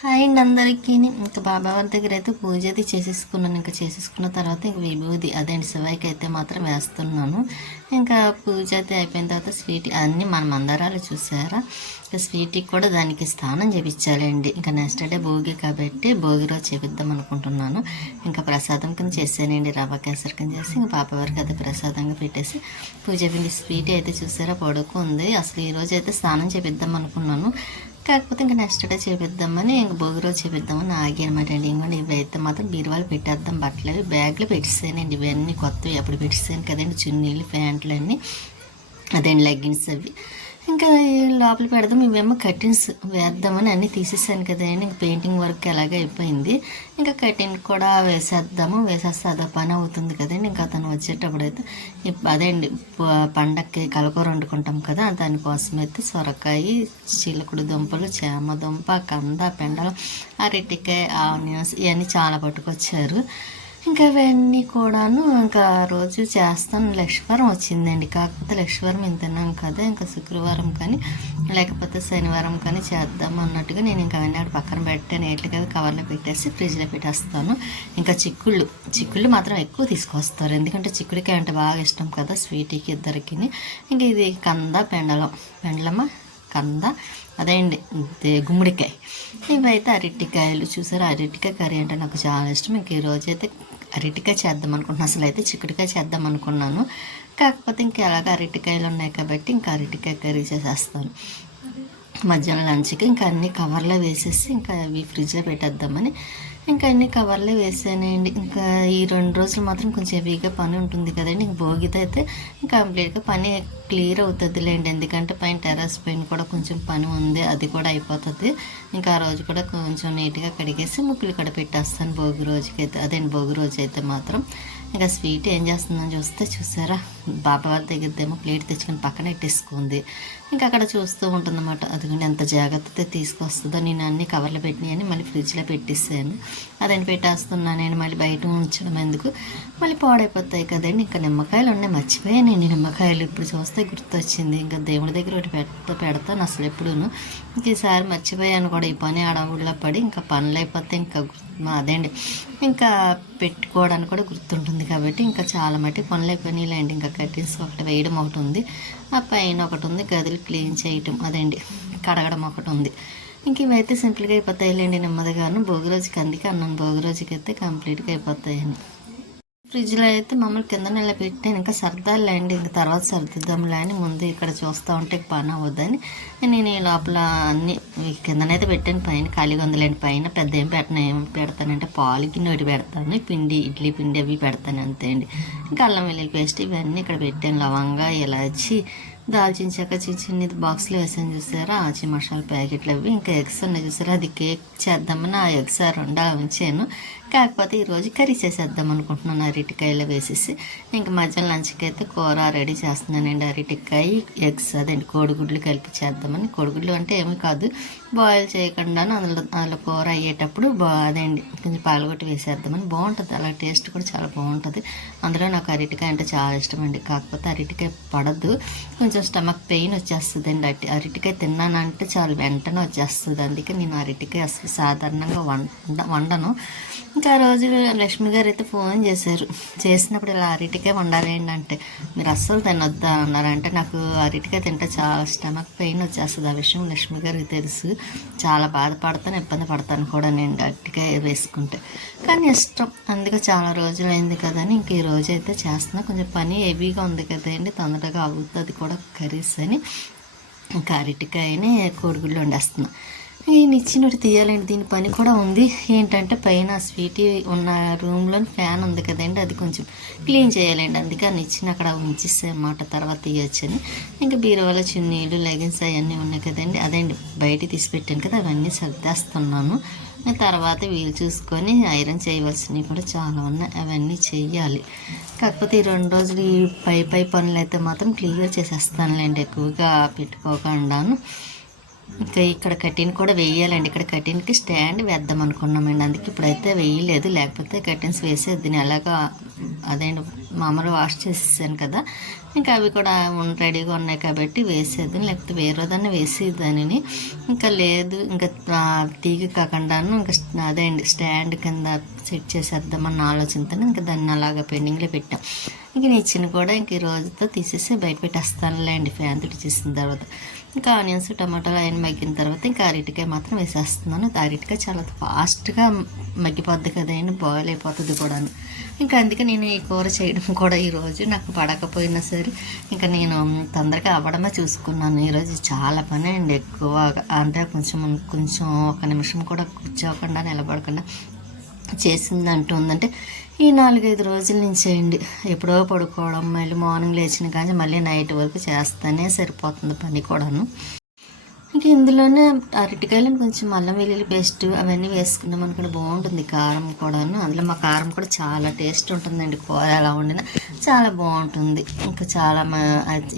Hi అండి అందరికీ. ఇంకా బాబావారి దగ్గర అయితే పూజ అయితే చేసేసుకున్నాను. ఇంకా చేసేసుకున్న తర్వాత ఇంక విభూది అదేంటి శివాయికి అయితే మాత్రం వేస్తున్నాను. ఇంకా పూజ అయితే అయిపోయిన తర్వాత స్వీట్ అన్నీ మన మందారాలు చూసారా. ఇంకా స్వీట్కి కూడా దానికి స్నానం చేయించాలండి. ఇంకా నెక్స్ట్ డే భోగి కాబట్టి భోగి రోజు చేపిద్దాం అనుకుంటున్నాను. ఇంకా ప్రసాదం కింద చేసానండి, రవ్వ కేసరి కింద చేసి ఇంకా పాపవారికి అయితే ప్రసాదంగా పెట్టేసి పూజ పిండి స్వీట్ అయితే చూసారా పడుకుంది. అసలు ఈరోజు అయితే స్నానం చేపిద్దాం అనుకున్నాను, కాకపోతే ఇంకా నెక్స్ట్ డే చేపిద్దామని ఇంక భోగి రోజు చేపిద్దామని ఆగి అనమాట అండి. ఇంకోండి ఇవి అయితే మాత్రం బీరువాళ్ళు పెట్టేద్దాం, బట్టలు అవి బ్యాగ్లో పెట్టేసానండి. ఇవన్నీ కొత్తవి అప్పుడు పెట్టేసాను కదండి, చున్నీళ్ళు ప్యాంట్లు అన్నీ అదేండి లెగ్గిన్స్ అవి ఇంకా లోపల పెడదాం. ఇవేమో కర్టెన్స్ వేద్దామని అన్నీ తీసేసాను కదండి. ఇంక పెయింటింగ్ వర్క్ ఎలాగ అయిపోయింది. ఇంకా కర్టెన్ కూడా వేసేస్తే అదో పని అవుతుంది కదండి. ఇంకా అతను వచ్చేటప్పుడు అయితే అదేండి పండక్కి కలకూర వండుకుంటాం కదా, దానికోసం అయితే సొరకాయ, చిలకడ దుంపలు, చేమ దుంప, కంద, పెండలం, అరటికాయ, ఆనియన్స్ ఇవన్నీ చాలా పట్టుకొచ్చారు. ఇంకా ఇవన్నీ కూడాను ఇంకా రోజు చేస్తాను. లక్ష్మీవారం వచ్చిందండి, కాకపోతే లక్ష్మీవారం మేము తిన్నాం కదా, ఇంకా శుక్రవారం కానీ లేకపోతే శనివారం కానీ చేద్దాం అన్నట్టుగా నేను ఇంకా అవన్నీ అక్కడ పక్కన పెట్టి నీట్గా కవర్లో పెట్టేసి ఫ్రిడ్జ్లో పెట్టేస్తాను. ఇంకా చిక్కుళ్ళు మాత్రం ఎక్కువ తీసుకొస్తారు, ఎందుకంటే చిక్కుడికాయ అంటే బాగా ఇష్టం కదా స్వీట్కి ఇద్దరికి. ఇంకా ఇది కంద, పెండలమ్మ కంద అదేండి గుమ్మడికాయ, ఇవైతే అరటికాయలు చూసారు. అరటికాయ కర్రీ అంటే నాకు చాలా ఇష్టం. ఇంక ఈరోజు అయితే అరటికాయ చేద్దాం అనుకుంటున్నాను. అసలు అయితే చిక్కుడుకాయ చేద్దాం అనుకున్నాను, కాకపోతే ఇంకా ఎలాగ అరటికాయలు ఉన్నాయి కాబట్టి ఇంకా అరటికాయ కర్రీ చేసేస్తాను మధ్యాహ్నం లంచ్కి. ఇంకా అన్ని కవర్లో వేసేసి ఇంకా అవి ఫ్రిడ్జ్లో పెట్టేద్దామని ఇంకా అన్ని కవర్లో వేసానండి. ఇంకా ఈ 2 రోజులు మాత్రం కొంచెం హెవీగా పని ఉంటుంది కదండి. ఇంక భోగితో అయితే కంప్లీట్గా పని క్లియర్ అవుతుందిలేండి, ఎందుకంటే పైన టెర్రస్ పైన కూడా కొంచెం పని ఉంది, అది కూడా అయిపోతుంది. ఇంకా ఆ రోజు కూడా కొంచెం నీట్గా కడిగేసి ముక్కులు కూడా పెట్టేస్తాను భోగి రోజుకి అయితే. అదేంటి భోగి రోజు అయితే మాత్రం ఇంకా స్వీట్ ఏం చేస్తుందని చూసారా, బాబావారి దగ్గరదేమో ప్లేట్ తెచ్చుకొని పక్కన పెట్టేసుకుంది. ఇంకా అక్కడ చూస్తూ ఉంటుందన్నమాట. అదిగోండి ఎంత జాగ్రత్తతో తీసుకొస్తుందో. నేను అన్ని కవర్లు పెట్టినాయని మళ్ళీ ఫ్రిడ్జ్లో పెట్టేసాను. అదని పెట్టేస్తున్నాను నేను, మళ్ళీ బయట ఉంచడం ఎందుకు, మళ్ళీ పాడైపోతాయి కదండి. ఇంకా నిమ్మకాయలు ఉన్నాయి, మర్చిపోయాను నేను నిమ్మకాయలు. ఇప్పుడు చూస్తే గుర్తొచ్చింది. ఇంకా దేవుడి దగ్గర ఒకటి పెడతాను అసలు ఎప్పుడూను. ఇంక ఈసారి మర్చిపోయాను కూడా, ఈ పని అడవుల్లో పడి ఇంకా పనులు అయిపోతే ఇంకా అదేండి ఇంకా పెట్టుకోవడానికి కూడా గుర్తుంటుంది కాబట్టి ఇంకా చాలా మట్టి పనులు అయిపోయినాయిలేండి. ఇంకా కర్టీన్స్ ఒకటి వేయడం ఒకటి ఉంది, ఆ పైన ఒకటి ఉంది గదులు క్లీన్ చేయటం అదేండి కడగడం ఒకటి ఉంది. ఇంక ఇవైతే సింపుల్గా అయిపోతాయిలేండి నెమ్మదిగాను. భోగి రోజుకి అందుకే అన్నాను భోగి రోజుకి అయితే కంప్లీట్గా అయిపోతాయని. ఫ్రిడ్జ్లో అయితే మమ్మల్ని కింద నెల పెట్టాను, ఇంకా సర్దాలండి ఇంకా తర్వాత సర్దిద్దాంలే అని. ముందు ఇక్కడ చూస్తూ ఉంటే పని అవ్వద్దని నేను ఈ లోపల అన్ని కిందనైతే పెట్టాను. పైన ఖాళీగా ఉందిలేండి. పైన పెద్ద ఏం పెడతానంటే పాలు గిన్నె ఒకటి పెడతాను, పిండి ఇడ్లీ పిండి అవి పెడతాను అంతే అండి. ఇంకా అల్లం వెల్లుల్లి పేస్ట్ ఇవన్నీ ఇక్కడ పెట్టాను. లవంగా, ఇలాచి, దాల్చిన చెక్క చిన్నది బాక్స్లో వేసాను చూసారా, ఆచి మసాలా ప్యాకెట్లు అవి. ఇంకా ఎగ్స్ ఉన్నాయి చూసారా, అది కేక్ చేద్దామని ఆ ఎగ్స్ 2 ఉంచాను, కాకపోతే ఈరోజు కర్రీ చేసేద్దాం అనుకుంటున్నాను అరటికాయలో వేసేసి. ఇంకా మధ్యాహ్నం లంచ్కి అయితే కూర రెడీ చేస్తున్నానండి. అరటికాయ, ఎగ్స్ అదేంటి కోడిగుడ్లు కలిపి చేద్దామని. కోడిగుడ్లు అంటే ఏమీ కాదు, బాయిల్ చేయకుండా అందులో కూర అయ్యేటప్పుడు అదేండి కొంచెం పాలగొట్టి వేసేద్దామని. బాగుంటుంది అలా, టేస్ట్ కూడా చాలా బాగుంటుంది. అందులో నాకు అరటికాయ అంటే చాలా ఇష్టం అండి, కాకపోతే అరటికాయ పడద్దు, కొంచెం స్టమక్ పెయిన్ వచ్చేస్తుందండి. అరటికాయ తిన్నానంటే చాలా వెంటనే వచ్చేస్తుంది, అందుకే నేను అరటికాయ అసలు సాధారణంగా వండను. ఇంకా ఆ రోజు లక్ష్మి గారు అయితే ఫోన్ చేసినప్పుడు ఇలా అరటికాయ వండాలేండి అంటే, మీరు అస్సలు తినొద్దా అన్నారంటే, నాకు అరటికాయ తింటే చాలా స్టమక్ పెయిన్ వచ్చేస్తుంది. ఆ విషయం లక్ష్మి గారికి తెలుసు, చాలా బాధపడతాను, ఇబ్బంది పడతాను కూడా నేను అరటికాయ వేసుకుంటే, కానీ ఇష్టం అందుకే చాలా రోజులు అయింది కదా అని ఇంక ఈ రోజు అయితే చేస్తున్నా. కొంచెం పని హెవీగా ఉంది కదండి, తొందరగా అవుతుంది కూడా కర్రీస్ అని ఇంకా అరటికాయని కోడిగుడ్లు వండేస్తున్నా. ఈయన ఇచ్చినట్టు తీయాలండి, దీని పని కూడా ఉంది. ఏంటంటే పైన స్వీటీ ఉన్న రూమ్లో ఫ్యాన్ ఉంది కదండి, అది కొంచెం క్లీన్ చేయాలండి, అందుకే అని ఇచ్చిన అక్కడ ఉంచేసామాట, తర్వాత తీయొచ్చని. ఇంకా బీరువాలో చున్నీలు, లెగిన్స్ అవన్నీ ఉన్నాయి కదండి, అదేండి బయట తీసి పెట్టాను కదా, అవన్నీ సర్దేస్తున్నాను. తర్వాత వీలు చూసుకొని ఐరన్ చేయవలసినవి కూడా చాలా ఉన్నాయి, అవన్నీ చెయ్యాలి. కాకపోతే ఈ 2 రోజులు ఈ పై పనులు అయితే మాత్రం క్లియర్ చేసేస్తానులేండి, ఎక్కువగా పెట్టుకోకుండాను. ఇంకా ఇక్కడ కర్టెన్ కూడా వేయాలండి. ఇక్కడ కర్టెన్కి స్టాండ్ వేద్దాం అనుకున్నామండి, అందుకే ఇప్పుడైతే వేయలేదు, లేకపోతే కర్టెన్స్ వేసేది. ఎలాగా అదేంటి మామూలు వాష్ చేసేసాను కదా, ఇంకా అవి కూడా రెడీగా ఉన్నాయి కాబట్టి వేసేది, లేకపోతే వేరే దాన్ని వేసేదానిని. ఇంకా లేదు, ఇంకా తీగ కాకుండాను ఇంకా అదే అండి స్టాండ్ కింద సెట్ చేసేద్దామన్న ఆలోచనతో ఇంకా దాన్ని అలాగా పెండింగ్లో పెట్టాం. ఇంక నిచ్చిన కూడా ఇంక ఈ రోజుతో తీసేసి బయట పెట్టేస్తానులే అండి ఫ్యాన్ చేసిన తర్వాత. ఇంకా ఆనియన్స్ టమాటాలు అయిన మగ్గిన తర్వాత ఇంకా అరటికాయ మాత్రం వేసేస్తున్నాను. అరటికాయ చాలా ఫాస్ట్గా మగ్గిపోద్ది కదండి, బాయిల్ అయిపోతుంది కూడాను. ఇంకా అందుకే నేను ఈ కూర చేయడం కూడా ఈరోజు నాకు పడకపోయినా సరే ఇంకా నేను తొందరగా అవ్వడమే చూసుకున్నాను. ఈరోజు చాలా పని అండి, ఎక్కువ అంటే కొంచెం ఒక నిమిషం కూడా కూర్చోకుండా నిలబడకుండా చేసింది అంటుందంటే ఈ 4-5 రోజుల నుంచి అండి. ఎప్పుడో పడుకోవడం, మళ్ళీ మార్నింగ్ లేచిన కానీ మళ్ళీ నైట్ వరకు చేస్తూనే సరిపోతుంది పని కూడాను. ఇంక ఇందులోనే అరటికాయలు కొంచెం అల్లం వెల్లుల్లి పేస్ట్ అవన్నీ వేసుకున్నాం అనుకుంటే బాగుంటుంది కారం కూడాను. అందులో మా కారం కూడా చాలా టేస్ట్ ఉంటుందండి, కూర ఎలా వండినా చాలా బాగుంటుంది. ఇంకా చాలా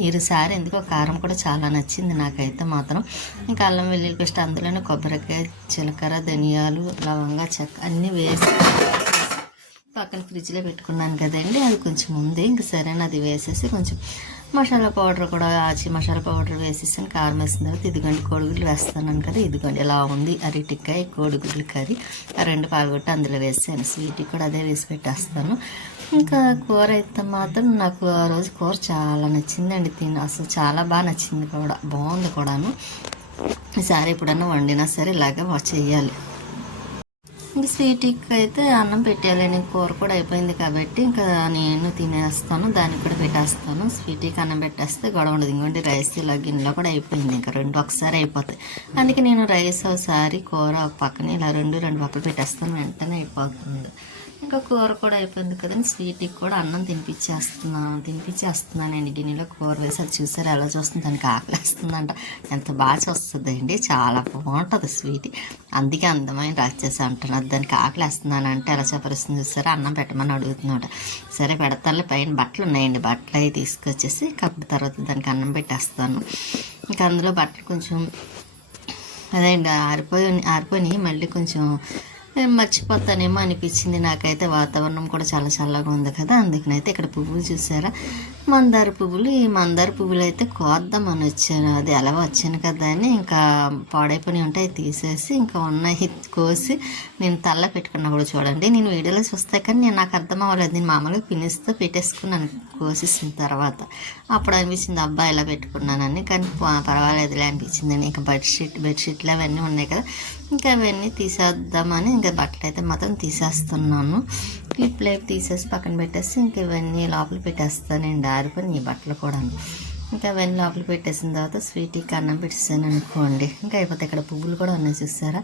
ఈసారి ఎందుకో కారం కూడా చాలా నచ్చింది నాకైతే మాత్రం. ఇంకా అల్లం వెల్లుల్లి పేస్ట్ అందులోనే కొబ్బరికాయ, జీలకర్ర, ధనియాలు, లవంగా, చెక్క అన్నీ వేసి పక్కన ఫ్రిడ్జ్లో పెట్టుకున్నాను కదండి, అది కొంచెం ఉంది. ఇంక సరే అది వేసేసి కొంచెం మసాలా పౌడర్ కూడా ఆచి మసాలా పౌడర్ వేసేసాను. కారం వేసిన తర్వాత ఇదిగోండి కోడిగుడ్లు వేస్తున్నాను కదా, ఇదిగోండి ఇలా ఉంది అరటికాయ కోడిగుడ్లు కర్రీ. ఆ 2 పాల్గొట్టి అందులో వేసాను. స్వీట్కి కూడా అదే వేసి పెట్టేస్తాను. ఇంకా కూర అయితే మాత్రం నాకు ఆ రోజు కూర చాలా నచ్చిందండి, అసలు చాలా బాగా నచ్చింది కూడా, బాగుంది కూడాను. ఈసారి ఎప్పుడన్నా వండినా సరే ఇలాగే చేయాలి. ఇంక స్వీట్కి అయితే అన్నం పెట్టేయాలి, కూర కూడా అయిపోయింది కాబట్టి ఇంకా నేను తినేస్తాను, దానికి కూడా పెట్టేస్తాను. స్వీట్కి అన్నం పెట్టేస్తే గొడవ ఉండదు. ఇంకోటి రైస్ ఇలా గిన్నెలో కూడా అయిపోయింది, ఇంకా 2 ఒకసారి అయిపోతాయి. అందుకే నేను రైస్ ఒకసారి కూర ఒక పక్కన ఇలా 2 పక్కలు పెట్టేస్తాను, వెంటనే అయిపోతుంది. ఇంకా కూర కూడా అయిపోయింది కదండి, స్వీట్కి కూడా అన్నం తినిపించేస్తున్నానండి గిన్నెలో కూర వేసి. అది చూసారు ఎలా చూస్తుంది, దానికి ఆకలిస్తుందంట. ఎంత బాగా చూస్తుందండి, చాలా బాగుంటుంది స్వీట్. అందుకే అందమైన రాచేసి అంటున్నారు, దానికి ఆకలిస్తున్నానంటే ఎలా చెప్పరిస్తుంది చూసారా, అన్నం పెట్టమని అడుగుతున్నాడు. సరే పెడతాను, పైన బట్టలు ఉన్నాయండి, బట్టలు అవి తీసుకొచ్చేసి కప్పుడు తర్వాత దానికి అన్నం పెట్టేస్తాను. ఇంకా అందులో బట్టలు కొంచెం అదేండి ఆరిపోయి మళ్ళీ కొంచెం మర్చిపోతానేమో అనిపించింది నాకైతే. వాతావరణం కూడా చాలా చల్లగా ఉంది కదా, అందుకనైతే ఇక్కడ పువ్వులు చూసారా, మందార పువ్వులు. ఈ మందార పువ్వులు అయితే కోద్దామని వచ్చాను, అది ఎలా వచ్చాను కదా అని ఇంకా పాడైపోయి ఉంటాయి తీసేసి ఇంకా ఉన్నాయి కోసి నేను తల్ల పెట్టుకున్నప్పుడు చూడండి, నేను వీడియోలో చూస్తే కానీ నాకు అర్థం అవ్వలేదు. నేను మామూలుగా పినిస్తో పెట్టేసుకున్నాను కోసేసిన తర్వాత. అప్పుడు అనిపించింది అబ్బా ఇలా పెట్టుకున్నానని, కానీ పర్వాలేదులే అనిపించిందని. ఇంకా బెడ్షీట్లు అవన్నీ ఉన్నాయి కదా, ఇంకా అవన్నీ తీసేద్దామని ఇంకా బట్టలు అయితే మాత్రం తీసేస్తున్నాను. ఈ ప్లేట్ తీసేసి పక్కన పెట్టేసి ఇంక ఇవన్నీ లోపల పెట్టేస్తానండి, ఆరిపోయి ఈ బట్టలు కూడా. ఇంకా అవన్నీ లోపల పెట్టేసిన తర్వాత స్వీట్కి అన్నం పెట్టేసాను అనుకోండి, ఇంకా అయిపోతే. ఇక్కడ పువ్వులు కూడా ఉన్నాయి చూసారా,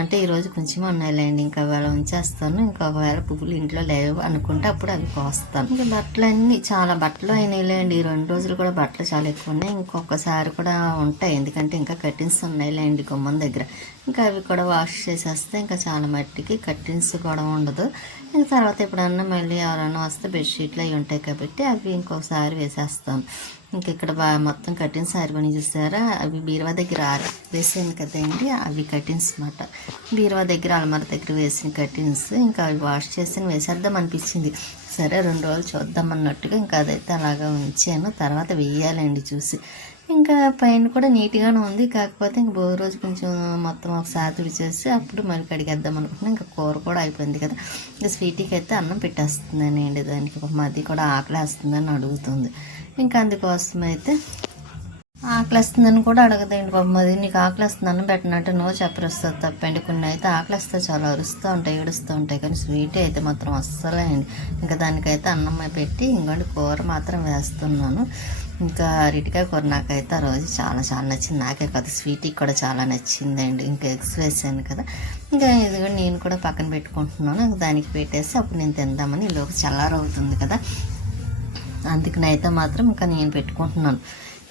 అంటే ఈరోజు కొంచెమే ఉన్నాయిలేండి, ఇంకా వేళ ఉంచేస్తాను. ఇంకా ఒకవేళ పువ్వులు ఇంట్లో లేవు అనుకుంటే అప్పుడు అవి కోస్తాను. ఇంకా బట్టలు అన్నీ చాలా బట్టలు అయినాయిలేండి, ఈ 2 రోజులు కూడా బట్టలు చాలా ఎక్కువ ఉన్నాయి. ఇంకొకసారి కూడా ఉంటాయి, ఎందుకంటే ఇంకా కర్టెన్స్ ఉన్నాయిలేండి గుమ్మం దగ్గర. ఇంకా అవి కూడా వాష్ చేసేస్తే ఇంకా చాలా మట్టికి కర్టెన్స్ కూడా ఉండదు. ఇంకా తర్వాత ఎప్పుడన్నా మళ్ళీ ఎవరైనా వస్తే బెడ్షీట్లు అవి ఉంటాయి కాబట్టి అవి ఇంకొకసారి వేసేస్తాను. ఇంక ఇక్కడ మొత్తం కర్టెన్స్ ఆరిపోయి చూసారా, అవి బీరువా దగ్గర వేసాను కదండి, అవి కర్టెన్స్ అన్నమాట. బీరువా దగ్గర అలమార దగ్గర వేసిన కర్టెన్స్. ఇంకా అవి వాష్ చేసి వేసేద్దాం అనిపించింది. సరే 2 రోజులు చూద్దాం అన్నట్టుగా ఇంకా అదైతే అలాగా ఉంచాను. తర్వాత వేయాలండి చూసి. ఇంకా పైన కూడా నీట్గానే ఉంది, కాకపోతే ఇంక భోగి రోజు కొంచెం మొత్తం ఒకసారి తుడిచేసి అప్పుడు మళ్ళీ కడిగేద్దాం అనుకుంటున్నాను. ఇంకా కూర కూడా అయిపోయింది కదా, ఇంకా స్వీట్కి అయితే అన్నం పెట్టేస్తుందండి, దానికి మధ్య కూడా ఆకలేస్తుందని అడుగుతుంది. ఇంకా అందుకోసం అయితే ఆకలిస్తుందని కూడా అడగదండి పాపం. అది నీకు ఆకలిస్తుంది అన్నం పెట్టినట్టు నో చెప్పరుస్తుంది తప్పండి. కొన్ని అయితే ఆకలిస్తే చాలా అరుస్తూ ఉంటాయి, ఏడుస్తూ ఉంటాయి, కానీ స్వీట్ అయితే మాత్రం అస్సలే అండి. ఇంకా దానికైతే అన్నం పెట్టి ఇంకోటి కూర మాత్రం వేస్తున్నాను. ఇంకా అరటికాయ కూర నాకైతే ఆ రోజు చాలా చాలా నచ్చింది, నాకే కాదు స్వీట్కి కూడా చాలా నచ్చిందండి. ఇంకా ఎగ్స్ వేసాను కదా, ఇంకా ఇది కూడా నేను కూడా పక్కన పెట్టుకుంటున్నాను. దానికి పెట్టేసి అప్పుడు నేను తిందామని, ఈలోపు చల్లారవుతుంది కదా, అందుకనైతే మాత్రం ఇంకా నేను పెట్టుకుంటున్నాను.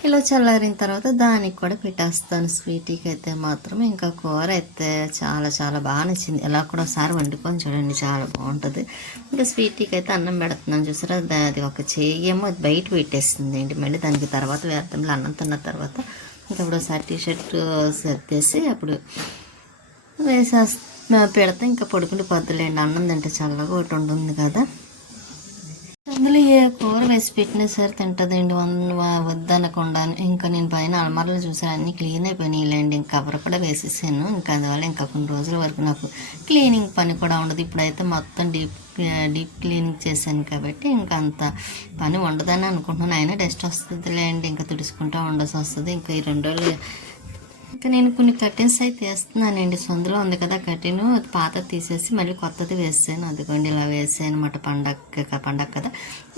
ఇలా చల్లారిన తర్వాత దానికి కూడా పెట్టేస్తాను స్వీట్కి అయితే మాత్రం. ఇంకా కూర అయితే చాలా చాలా బాగా నచ్చింది, ఇలా కూడా ఒకసారి వండుకొని చూడండి, చాలా బాగుంటుంది. ఇంకా స్వీట్కి అయితే అన్నం పెడుతున్నాను చూసారా, అది ఒక చెయ్యేమో బయట పెట్టేస్తుంది అండి, మళ్ళీ దానికి తర్వాత వేద్దాంలో అన్నం తిన్న తర్వాత. ఇంకా ఇప్పుడు ఒకసారి టీషర్ట్ సర్దేసి అప్పుడు పెడితే ఇంకా పడుకుంటే పొద్దులేండి. అన్నం తింటే చల్లగా ఒకటి ఉంటుంది కదా, అందులో ఏ వేసి పెట్టినా సరే తింటుందండి వద్దనకుండా. ఇంకా నేను పైన అలమారాలు చూసాను, అన్నీ క్లీన్ అయిపోయినాయిలేండి. ఇంకా కవర్ కూడా వేసేసాను. ఇంకా అందువల్ల ఇంకా కొన్ని రోజుల వరకు నాకు క్లీనింగ్ పని కూడా ఉండదు. ఇప్పుడైతే మొత్తం డీప్ క్లీనింగ్ చేశాను కాబట్టి ఇంకా అంత పని ఉండదని అనుకుంటున్నాను. అయినా డస్ట్ వస్తుందిలేండి, ఇంకా తుడుచుకుంటూ ఉండాల్సి వస్తుంది. ఇంకా ఈ 2 రోజులు ఇంకా నేను కొన్ని కర్టెన్స్ అయితే వేస్తున్నానండి. సందులో ఉంది కదా కర్టెన్, పాతది తీసేసి మళ్ళీ కొత్తది వేసాను. అదిగోండి ఇలా వేసాను అనమాట. పండగ కదా,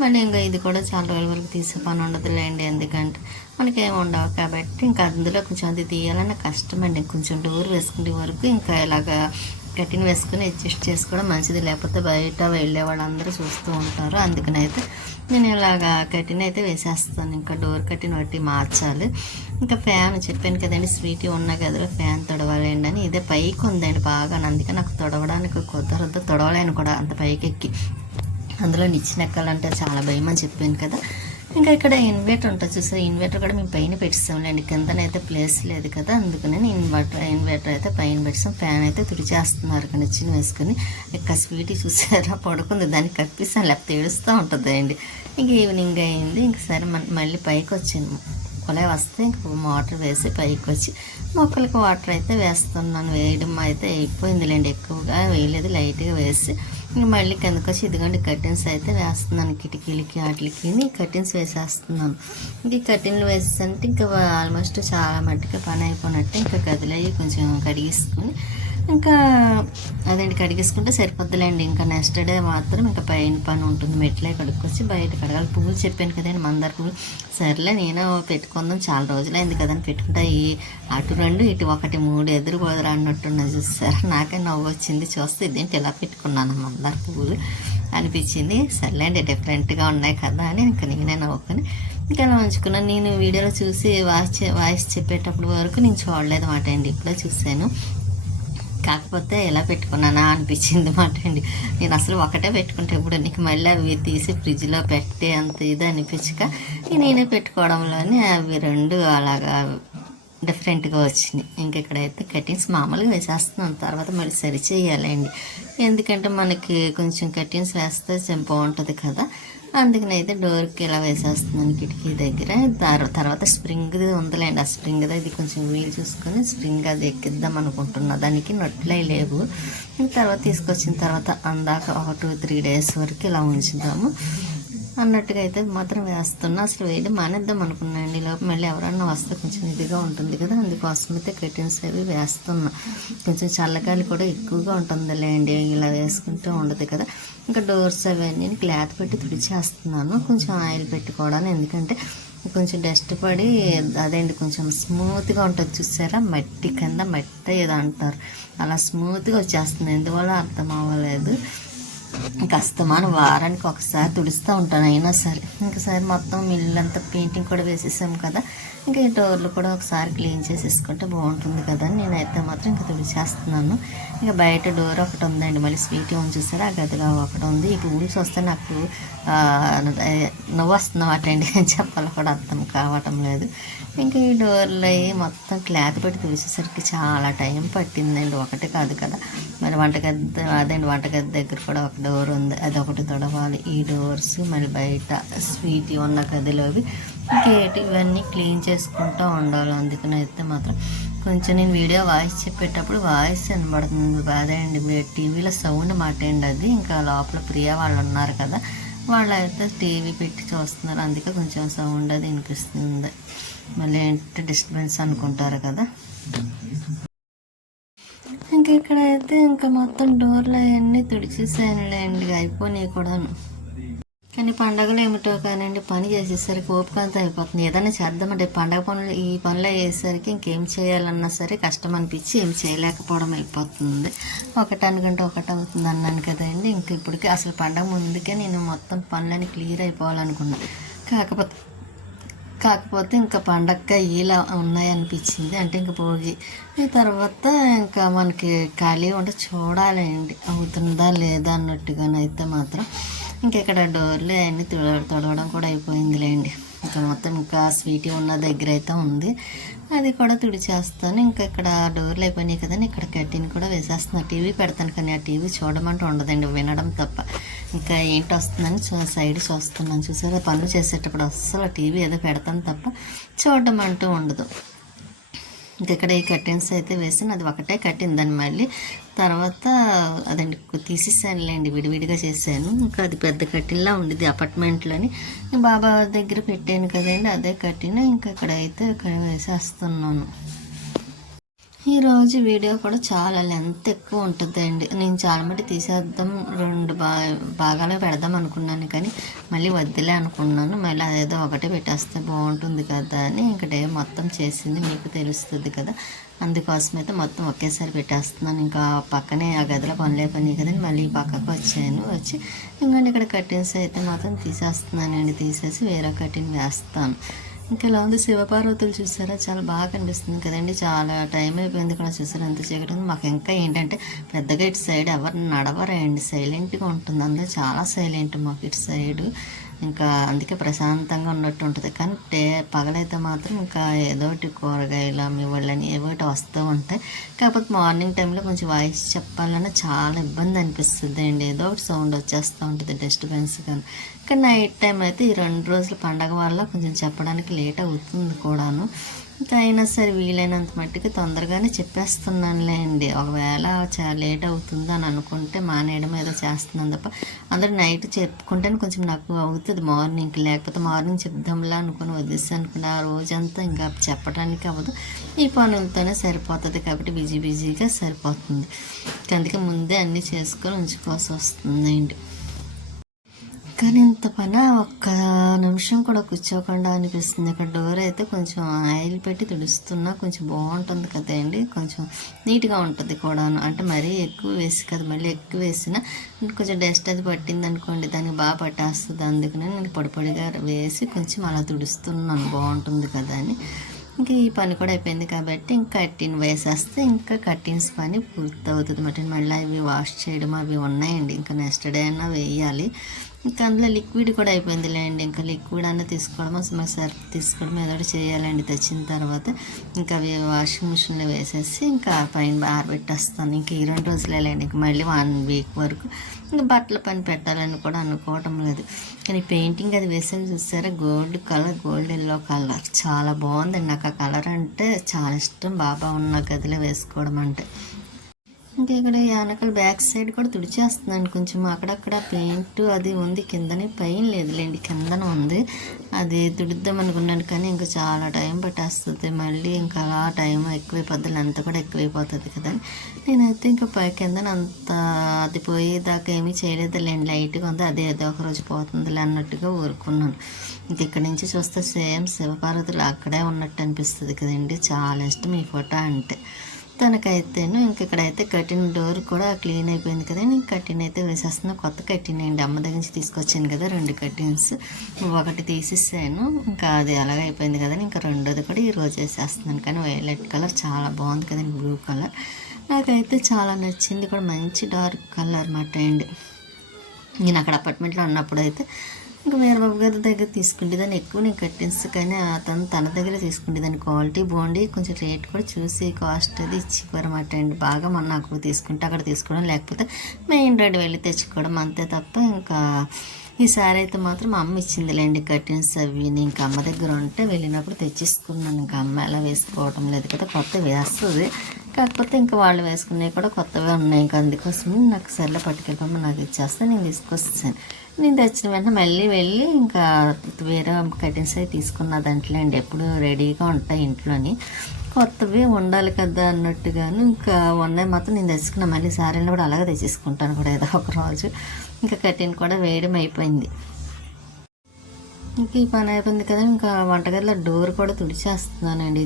మళ్ళీ ఇంకా ఇది కూడా చాలా రోజుల వరకు తీసే పని ఉండదులేండి. ఎందుకంటే మనకేం ఉండవు కాబట్టి ఇంకా అందులో కొంచెం అది తీయాలన్న కష్టమండి. కొంచెం డోర్ వేసుకునే వరకు ఇంకా ఇలాగా కటిన్ వేసుకుని అడ్జస్ట్ చేసుకోవడం మంచిది. లేకపోతే బయట వెళ్ళే వాళ్ళందరూ చూస్తూ ఉంటారు. అందుకనైతే నేను ఇలాగా కటిన్ అయితే వేసేస్తాను. ఇంకా డోర్ కటిన్ బట్టి మార్చాలి. ఇంకా ఫ్యాన్ చెప్పాను కదండి, స్వీటీ ఉన్న గదిలో ఫ్యాన్ తొడవాలండి అని. ఇదే పైకి ఉందండి బాగా, అందుకే నాకు తొడవడానికి కుదరదు. తొడవలేను కూడా అంత పైకి ఎక్కి. అందులో నిచ్చినెక్కాలంటే చాలా భయం అని చెప్పాను కదా. ఇంకా ఇక్కడ ఇన్వర్టర్ ఉంటుంది చూసారు, ఇన్వర్టర్ కూడా మేము పైన పెట్టిస్తాంలేండి. కిందనైతే ప్లేస్ లేదు కదా, అందుకని ఇన్వర్టర్ అయితే పైన పెట్టిస్తాం. ఫ్యాన్ అయితే తుడిచేస్తున్నారు కనిచ్చిన వేసుకుని. ఇక స్వీటీ చూసారా పడుకుంది, దాన్ని కప్పిస్తాను లేకపోతే ఏడుస్తూ ఉంటుంది అండి. ఇంక ఈవినింగ్ అయింది. ఇంక సరే మళ్ళీ పైకి వచ్చాను. కుళాయి వస్తే ఇంక మోటార్ వేసి పైకి వచ్చి మొక్కలకు వాటర్ అయితే వేస్తున్నాను. వేయడం అయితే అయిపోయిందిలేండి, ఎక్కువగా వేయలేదు, లైట్గా వేసి ఇంక మళ్ళీ కిందకు వచ్చి ఇదిగోండి కర్టెన్స్ అయితే వేస్తున్నాను. కిటికీలకి వాటికి కర్టెన్స్ వేసేస్తున్నాను. ఇంక కర్టెన్లు వేసేసంటే ఇంకా ఆల్మోస్ట్ చాలా మట్టిగా పని అయిపోయినట్టు. ఇంకా గదిలో కొంచెం కడిగేసుకుని ఇంకా అదేంటి కడిగేసుకుంటే సరిపోద్దులేండి. ఇంకా నెక్స్ట్ డే మాత్రం ఇంకా పైన పని ఉంటుంది. మెట్లే కడుక్కొచ్చి బయట కడగాలి. పువ్వులు చెప్పాను కదండి, మందార పువ్వులు. సర్లే నేను పెట్టుకుందాం, చాలా రోజులైంది కదా అని పెట్టుకుంటా. అటు 2 ఇటు 1 3 ఎదురు పోదరా అన్నట్టున్నది చూసారా. నాకే నవ్వు వచ్చింది చూస్తే, ఇదేంటి ఇలా పెట్టుకున్నాను మందార పువ్వులు అనిపించింది. సర్లేండి డిఫరెంట్గా ఉన్నాయి కదా అని ఇంకా నేనే నవ్వుకొని ఇంకా అలా ఉంచుకున్నాను. నేను వీడియోలో చూసి వాయిస్ చెప్పేటప్పుడు వరకు నేను చూడలేదు మాట అండి, ఇప్పుడే చూశాను. కాకపోతే ఎలా పెట్టుకున్నానా అనిపించింది మాట అండి. నేను అసలు ఒకటే పెట్టుకుంటే ఇప్పుడు నీకు మళ్ళీ అవి తీసి ఫ్రిడ్జ్లో పెట్టే అంత ఇది అనిపించక నేనే పెట్టుకోవడంలోనే అవి 2 అలాగా డిఫరెంట్గా వచ్చినాయి. ఇంకెక్కడైతే కటిన్స్ మామూలుగా వేసేస్తున్నాను, తర్వాత మళ్ళీ సరి చేయాలండి. ఎందుకంటే మనకి కొంచెం కటిన్స్ వేస్తే బాగుంటుంది కదా, అందుకని అయితే డోర్కి ఇలా వేసేస్తున్నాను కిటికీ దగ్గర. తర్వాత స్ప్రింగ్ది ఉందిలేండి, ఆ స్ప్రింగ్ది ఇది కొంచెం వీలు చూసుకొని స్ప్రింగ్ అది ఎక్కిద్దాం అనుకుంటున్నా. దానికి నొట్లే లేవు. తర్వాత తీసుకొచ్చిన తర్వాత అందాక ఒక 2-3 డేస్ వరకు ఇలా ఉంచుదాము అన్నట్టుగా అయితే మాత్రం వేస్తున్నా. అసలు వేయడం మానేద్దాం అనుకున్నాండి. లోపు మళ్ళీ ఎవరన్నా వస్తే కొంచెం ఇదిగా ఉంటుంది కదా, అందుకోసం అయితే కర్టెన్స్ అవి వేస్తున్నా. కొంచెం చల్లగాలి కూడా ఎక్కువగా ఉంటుందిలేండి, ఇలా వేసుకుంటూ ఉండదు కదా. ఇంకా డోర్స్ అవన్నీ క్లాత్ పెట్టి తుడిచేస్తున్నాను, కొంచెం ఆయిల్ పెట్టుకోవడానికి. ఎందుకంటే కొంచెం డస్ట్ పడి అదేంటి కొంచెం స్మూత్గా ఉంటుంది చూసారా, మట్టి కింద మట్టి ఏదో అంటారు, అలా స్మూత్గా వచ్చేస్తుంది. ఎందువల్ల అర్థం అవ్వలేదు. ఇంకా అస్తమానం వారానికి ఒకసారి తుడుస్తూ ఉంటాను. అయినా సరే ఇంకసారి మొత్తం ఇల్లంతా పెయింటింగ్ కూడా వేసేసాం కదా, ఇంకా ఈ డోర్లు కూడా ఒకసారి క్లీన్ చేసేసుకుంటే బాగుంటుంది కదా అని నేనైతే మాత్రం ఇంకా తుడిచేస్తున్నాను. ఇంకా బయట డోర్ ఒకటి ఉందండి, మళ్ళీ స్వీట్ ఏమని చూసారా, ఆ గదిలో ఒకటి ఉంది. ఈ పువ్వులు వస్తే నాకు నవ్వు వస్తున్నమాట అండి, చెప్పాలి కూడా అర్థం కావటం లేదు. ఇంకా ఈ డోర్లో మొత్తం క్లాత్ పెట్టి తుడిచేసరికి చాలా టైం పట్టిందండి, ఒకటి కాదు కదా. మరి వంటగది దగ్గర కూడా ఒక డోర్ ఉంది, అది ఒకటి తొడవాలి. ఈ డోర్స్ మళ్ళీ బయట స్వీట్ ఉన్న గదిలోవి గేట్ ఇవన్నీ క్లీన్ చేసుకుంటూ ఉండాలి. అందుకని అయితే మాత్రం కొంచెం నేను వీడియో వాయిస్ చెప్పేటప్పుడు వాయిస్ వినబడుతుంది బాధ అండి, టీవీలో సౌండ్ మాట అండి అది. ఇంకా లోపల ప్రియా వాళ్ళు ఉన్నారు కదా, వాళ్ళు అయితే టీవీ పెట్టి చూస్తున్నారు, అందుకే కొంచెం సౌండ్ అది వినిపిస్తుంది. మళ్ళీ ఏంటంటే డిస్టర్బెన్స్ అనుకుంటారు కదా. ఇంక ఇక్కడైతే ఇంకా మొత్తం డోర్లు అవన్నీ తుడిచేసానులేండి, అయిపోయినాయి కూడాను. కానీ పండగలు ఏమిటో కానండి, పని చేసేసరికి ఓపిక అంతా అయిపోతుంది. ఏదైనా చేద్దామంటే పండగ పనులు ఈ పనులు అయ్యేసరికి ఇంకేం చేయాలన్నా సరే కష్టం అనిపించి ఏం చేయలేకపోవడం అయిపోతుంది. ఒకటి అనుకుంటే ఒకటి అవుతుంది అన్నాను కదండి. ఇంక ఇప్పటికే అసలు పండగ ముందుకే నేను మొత్తం పనులని క్లియర్ అయిపోవాలనుకున్నాను. కాకపోతే ఇంకా పండగ ఇలా ఉన్నాయనిపించింది. అంటే ఇంకా భోగి తర్వాత ఇంకా మనకి ఖాళీ ఉంటే చూడాలండి అవుతుందా లేదా అన్నట్టుగానైతే మాత్రం ఇంకా ఇక్కడ డోర్లు అవన్నీ తొడవడం కూడా అయిపోయిందిలేండి. ఇంకా మొత్తం ఇంకా స్వీటీ ఉన్న దగ్గర అయితే ఉంది, అది కూడా తుడిచేస్తాను. ఇంకా ఇక్కడ డోర్లు అయిపోయినాయి కదండి, ఇక్కడ కర్టెన్ కూడా వేసేస్తున్నాను. టీవీ పెడతాను కానీ ఆ టీవీ చూడమంటూ ఉండదండి, వినడం తప్ప. ఇంకా ఏంటి వస్తుందని సైడ్ చూస్తున్నాను. చూసారా, పనులు చేసేటప్పుడు అస్సలు టీవీ ఏదో పెడతాను తప్ప చూడడం అంటూ ఉండదు. ఇక్కడ ఈ కర్టెన్స్ అయితే వేసాను, అది ఒకటే కట్టిందని మళ్ళీ తర్వాత అదండి తీసేసానులేండి, విడివిడిగా చేశాను. ఇంకా అది పెద్ద కట్టిన్లా ఉండేది అపార్ట్మెంట్లోని, బాబా దగ్గర పెట్టాను కదండి, అదే కట్టిన ఇంకా ఇక్కడ అయితే ఇక్కడ వేసేస్తున్నాను. ఈరోజు వీడియో కూడా చాలా లెంత్ ఎక్కువ ఉంటుందండి. నేను చాలా మట్టి తీసేద్దాం, 2 భాగాలు పెడదాం అనుకున్నాను, కానీ మళ్ళీ వద్దులే అనుకున్నాను. మళ్ళీ అదేదో ఒకటే పెట్టేస్తే బాగుంటుంది కదా అని ఇంకా డే మొత్తం చేసింది మీకు తెలుస్తుంది కదా, అందుకోసమైతే మొత్తం ఒకేసారి పెట్టేస్తున్నాను. ఇంకా పక్కనే ఆ గదిలో పనులే పని కదండి, మళ్ళీ పక్కకు వచ్చి ఇంకండి ఇక్కడ కర్టెన్స్ అయితే మాత్రం తీసేస్తున్నానండి. తీసేసి వేరే కర్టెన్ వేస్తాను. ఇంకా ఇలా ఉంది. శివపార్వతులు చూసారా, చాలా బాగా కనిపిస్తుంది కదండి. చాలా టైం అయిపోయింది కూడా, చూసారా ఎంత చీకటి ఉంది. మాకు ఇంకా ఏంటంటే పెద్దగా ఇటు సైడ్ ఎవరు నడవరండి, సైలెంట్గా ఉంటుంది, అందరూ చాలా సైలెంట్ మాకు ఇటు సైడు. ఇంకా అందుకే ప్రశాంతంగా ఉన్నట్టు ఉంటుంది. కానీ పగలైతే మాత్రం ఇంకా ఏదో ఒకటి కూరగాయలు అమ్మేవాళ్ళని ఏవో ఒకటి వస్తూ ఉంటాయి. కాకపోతే మార్నింగ్ టైంలో కొంచెం వాయిస్ చెప్పాలన్నా చాలా ఇబ్బంది అనిపిస్తుంది అండి, ఏదో ఒకటి సౌండ్ వచ్చేస్తూ ఉంటుంది, డిస్టర్బెన్స్ కానీ. ఇంకా నైట్ టైం అయితే ఈ 2 రోజుల పండగ వల్ల కొంచెం చెప్పడానికి లేట్ అవుతుంది కూడాను. ఇంకా అయినా సరే వీలైనంత మట్టికి తొందరగానే చెప్పేస్తున్నానులే అండి. ఒకవేళ చాలా లేట్ అవుతుంది అని అనుకుంటే మానేయడం ఏదో చేస్తున్నాను తప్ప, అందరూ నైట్ చెప్పుకుంటేనే కొంచెం నాకు అవుతుంది మార్నింగ్కి, లేకపోతే మార్నింగ్ చెప్దాంలా అనుకుని వదిలేసి అనుకుని ఆ రోజంతా ఇంకా చెప్పడానికి అవ్వదు. ఈ పనులతోనే సరిపోతుంది కాబట్టి బిజీగా సరిపోతుంది. అందుకే ముందే అన్నీ చేసుకొని ఉంచుకోవాల్సి వస్తుందండి. కానీ ఇంత పని ఒక్క నిమిషం కూడా కూర్చోకుండా అనిపిస్తుంది. ఇక్కడ డోర్ అయితే కొంచెం ఆయిల్ పెట్టి తుడుస్తున్నా కొంచెం బాగుంటుంది కదండి, కొంచెం నీట్గా ఉంటుంది కూడాను. అంటే మరీ ఎక్కువ వేసి కదా, మళ్ళీ ఎక్కువ వేసినా కొంచెం డస్ట్ అది పట్టింది అనుకోండి, దానికి బాగా పట్టేస్తుంది. అందుకని నేను పొడిగా వేసి కొంచెం అలా తుడుస్తున్నాను, బాగుంటుంది కదా అని. ఇంకా ఈ పని కూడా అయిపోయింది కాబట్టి ఇంకా కర్టెన్ వేసేస్తే ఇంకా కర్టెన్స్ పని పూర్తి అవుతుంది. మళ్ళీ అవి వాష్ చేయడం అవి ఉన్నాయండి, ఇంకా నెక్స్ట్ డే అయినా వేయాలి. ఇంకా అందులో లిక్విడ్ కూడా అయిపోయిందిలేండి, ఇంకా లిక్విడ్ అన్న తీసుకోవడమో సర్ఫ్ తీసుకోవడం ఏదో ఒకటి చేయాలండి. తెచ్చిన తర్వాత ఇంకా అవి వాషింగ్ మిషన్లో వేసేసి ఇంకా పైన ఆరబెట్టేస్తాను. ఇంక ఈ 2 రోజులేండి, ఇంక మళ్ళీ 1 వీక్ వరకు ఇంకా బట్టల పని పెట్టాలని కూడా అనుకోవటం లేదు. కానీ పెయింటింగ్ అది వేసాను చూసారా, gold colour, gold yellow colour చాలా బాగుందండి. నాకు ఆ కలర్ అంటే చాలా ఇష్టం, బాబా ఉన్న గదిలో వేసుకోవడం అంటే. ఇంకా ఇక్కడ యానకల్ బ్యాక్ సైడ్ కూడా తుడిచేస్తున్నాను. కొంచెం అక్కడక్కడ పెయింట్ అది ఉంది, కిందనే పైన లేదులేండి, కిందన ఉంది. అది తుడిద్దాం అనుకున్నాను కానీ ఇంకా చాలా టైం పట్టేస్తుంది, మళ్ళీ ఇంకా అలా టైం ఎక్కువైపోద్ది, అంతా కూడా ఎక్కువైపోతుంది కదా. నేనైతే ఇంకా కిందన అంత అది పోయేదాకా ఏమీ చేయలేదులేండి, లైట్గా ఉంది, అదే ఏదో ఒక రోజు పోతుందిలే అన్నట్టుగా ఊరుకున్నాను. ఇంక ఇక్కడి నుంచి చూస్తే సేమ్ శివపార్వతులు అక్కడే ఉన్నట్టు అనిపిస్తుంది కదండి. చాలా ఇష్టం ఈ ఫోటో అంటే తనకైతేను. ఇంక ఇక్కడైతే కర్టెన్ డోర్ కూడా క్లీన్ అయిపోయింది కదా, నేను కర్టెన్ అయితే వేసేస్తున్నా. కొత్త కర్టెన్ అండి, అమ్మ దగ్గర నుంచి తీసుకొచ్చాను కదా 2 కర్టెన్స్, ఒకటి తీసేసాను. ఇంకా అది అలాగే అయిపోయింది కదా, ఇంకా రెండోది కూడా ఈరోజు వేసేస్తున్నాను. కానీ వైలెట్ కలర్ చాలా బాగుంది కదండి, బ్లూ కలర్ నాకైతే చాలా నచ్చింది కూడా, మంచి డార్క్ కలర్ అన్నమాట అండి. నేను అక్కడ అపార్ట్మెంట్లో ఉన్నప్పుడు అయితే ఇంకా వేరే బాబు గారి దగ్గర తీసుకుంటేదాన్ని ఎక్కువ, నేను కర్టెన్స్ కానీ తన దగ్గర తీసుకుంటేదాన్ని. క్వాలిటీ బాగుండి కొంచెం రేట్ కూడా చూసి కాస్ట్ అది ఇచ్చిపోరమాట అండి. బాగా నాకు తీసుకుంటే అక్కడ తీసుకోవడం, లేకపోతే మెయిన్ రోడ్ వెళ్ళి తెచ్చుకోవడం అంతే తప్ప. ఇంకా ఈసారి అయితే మాత్రం మా అమ్మ ఇచ్చిందిలేండి కర్టెన్స్ అవి. ఇంకా అమ్మ దగ్గర ఉంటే వెళ్ళినప్పుడు తెచ్చేసుకున్నాను. ఇంకా అమ్మ ఎలా వేసుకోవటం లేదు కదా, కొత్త వేస్తుంది, కాకపోతే ఇంకా వాళ్ళు వేసుకునేవి కూడా కొత్తగా ఉన్నాయి. ఇంకా అందుకోసం నాకు సర్లే పట్టుకెళ్ళిపోయి నాకు ఇచ్చేస్తే నేను తీసుకొస్తాను. నేను తెచ్చిన వెంటనే మళ్ళీ వెళ్ళి ఇంకా వేరే కర్టెన్స్ అవి తీసుకున్న దాంట్లో అండి, ఎప్పుడు రెడీగా ఉంటాయి ఇంట్లోని, కొత్తవి ఉండాలి కదా అన్నట్టుగాను. ఇంకా ఉన్నాయి మాత్రం నేను తెచ్చుకున్నా, మళ్ళీ సారీలో కూడా అలాగే తెచ్చేసుకుంటాను కూడా ఏదో ఒక రోజు. ఇంకా కర్టెన్ కూడా వేయడం అయిపోయింది. ఇంక ఈ పని అయిపోయింది కదా, ఇంకా వంటగదిలో డోర్ కూడా తుడిచేస్తున్నానండి.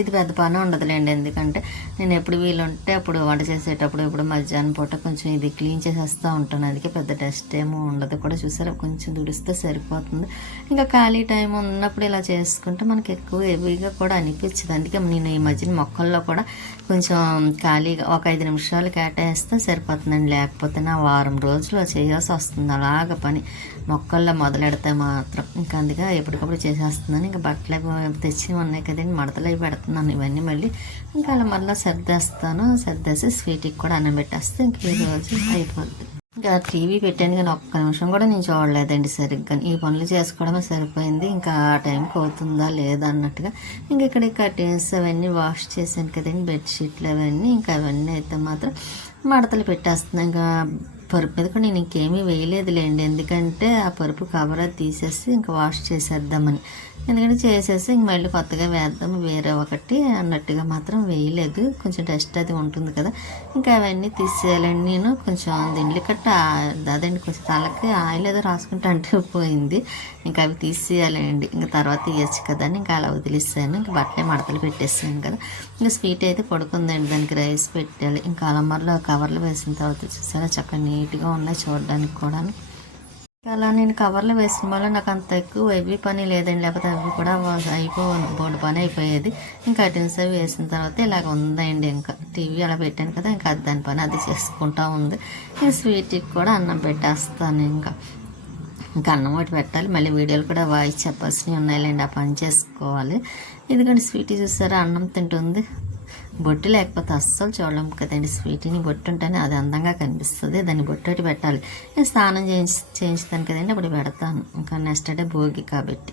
ఇది పెద్ద పని ఉండదులేండి, ఎందుకంటే నేను ఎప్పుడు వీలుంటే అప్పుడు వంట చేసేటప్పుడు ఇప్పుడు మధ్యాహ్నం పూట కొంచెం ఇది క్లీన్ చేసేస్తూ ఉంటాను, అందుకే పెద్ద డస్ట్ ఏమో ఉండదు కూడా. చూసారా, కొంచెం తుడిస్తే సరిపోతుంది. ఇంకా ఖాళీ టైం ఉన్నప్పుడు ఇలా చేసుకుంటే మనకి ఎక్కువ హెవీగా కూడా అనిపించదు. అందుకే నేను ఈ మధ్యన మొక్కల్లో కూడా కొంచెం ఖాళీగా ఒక 5 నిమిషాలు కేటాయిస్తే సరిపోతుందండి, లేకపోతే నా వారం రోజులు చేయాల్సి వస్తుంది అలాగ పని మొక్కల్లో మొదలెడితే మాత్రం. ఇంకా అందుకే ఎప్పటికప్పుడు చేసేస్తున్నాను. ఇంకా బట్టలు తెచ్చి ఉన్నాయి కదండి, మడతలు అవి పెడుతున్నాను ఇవన్నీ. మళ్ళీ ఇంకా అలా మళ్ళీ సర్దేస్తాను, సర్దేసి స్వీట్కి కూడా అన్నం పెట్టేస్తే ఇంక ఈ రోజు అయిపోద్ది. ఇంకా టీవీ పెట్టాను కానీ ఒక్క నిమిషం కూడా నేను చూడలేదండి సరిగ్గా. ఈ పనులు చేసుకోవడమే సరిపోయింది. ఇంకా ఆ టైంకి అవుతుందా లేదా అన్నట్టుగా ఇంక ఇక్కడ కర్టెన్స్ అవన్నీ వాష్ చేశాను కదండి, బెడ్షీట్లు అవన్నీ. ఇంకా అవన్నీ అయితే మాత్రం మడతలు పెట్టేస్తున్నాను. ఇంకా పరుపు మీద కూడా నేను ఇంకేమీ వేయలేదులేండి, ఎందుకంటే ఆ పరుపు కవర్ అది తీసేసి ఇంకా వాష్ చేసేద్దామని. ఎందుకంటే చేసేసి ఇంక మళ్ళీ కొత్తగా వేద్దాం వేరే ఒకటి అన్నట్టుగా మాత్రం వేయలేదు. కొంచెం డస్ట్ అది ఉంటుంది కదా, ఇంకా అవన్నీ తీసేయాలండి. నేను కొంచెం దిండ్లు కట్ట అదండి కొంచెం తలకి ఆయిల్ ఏదో రాసుకుంటే అంటే పోయింది. ఇంకా అవి తీసేయాలండి, ఇంకా తర్వాత తీయచ్చు కదా అని ఇంకా అలా వదిలేసాను. ఇంకా బట్టలే మడతలు పెట్టేసాను కదా. ఇంకా స్వీట్ అయితే పడుకుందండి, దానికి రైస్ పెట్టాలి. ఇంకా అలమర్లో కవర్లు వేసిన తర్వాత చూసారా చక్కగా నీట్గా ఉన్నాయి చూడడానికి కూడా. అలా నేను కవర్లు వేసిన వల్ల నాకు అంత ఎక్కువ అవి పని లేదండి, లేకపోతే అవి కూడా బోర్డు పని అయిపోయేది. ఇంకా కర్టెన్స్ అవి వేసిన తర్వాత ఇలాగ ఉందండి. ఇంకా టీవీ అలా పెట్టాను కదా, ఇంకా దాని పని అది చేసుకుంటా ఉంది. ఇంకా స్వీట్కి కూడా అన్నం పెట్టేస్తాను. ఇంకా అన్నం ఒకటి పెట్టాలి, మళ్ళీ వీడియోలు కూడా వాయిస్ చెప్పాల్సినవి ఉన్నాయిలేండి, ఆ పని చేసుకోవాలి. ఎందుకంటే స్వీట్ చూసారా అన్నం తింటుంది. బొట్టు లేకపోతే అస్సలు చూడలేం కదండి. స్వీట్ని బొట్టు ఉంటేనే అది అందంగా కనిపిస్తుంది. దాన్ని బొట్టు పెట్టాలి. నేను స్నానం చేయించుతాను కదండి, అప్పుడు పెడతాను. ఇంకా నెక్స్ట్ డే భోగి కాబట్టి.